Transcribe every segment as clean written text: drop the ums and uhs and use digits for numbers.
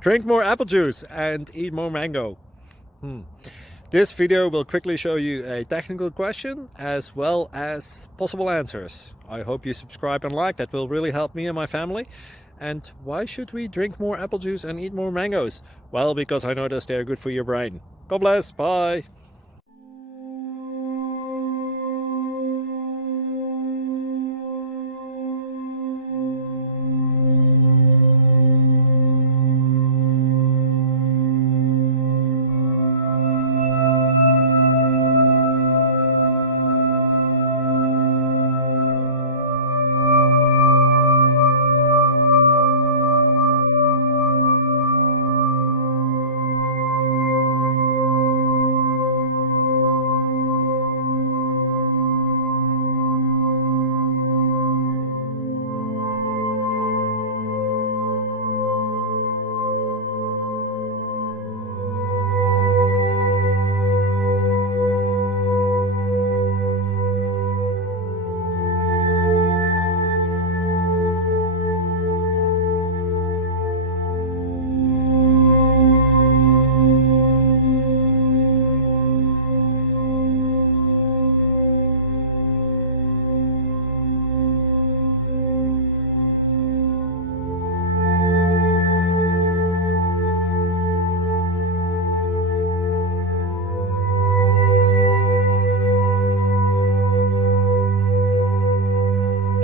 Drink more apple juice and eat more mango. This video will quickly show you a technical question as well as possible answers. I hope you subscribe and like, that will really help me and my family. And why should we drink more apple juice and eat more mangoes? Well, because I noticed they're good for your brain. God bless, bye!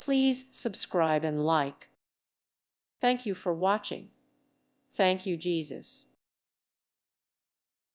Please subscribe and like. Thank you for watching. Thank you, Jesus.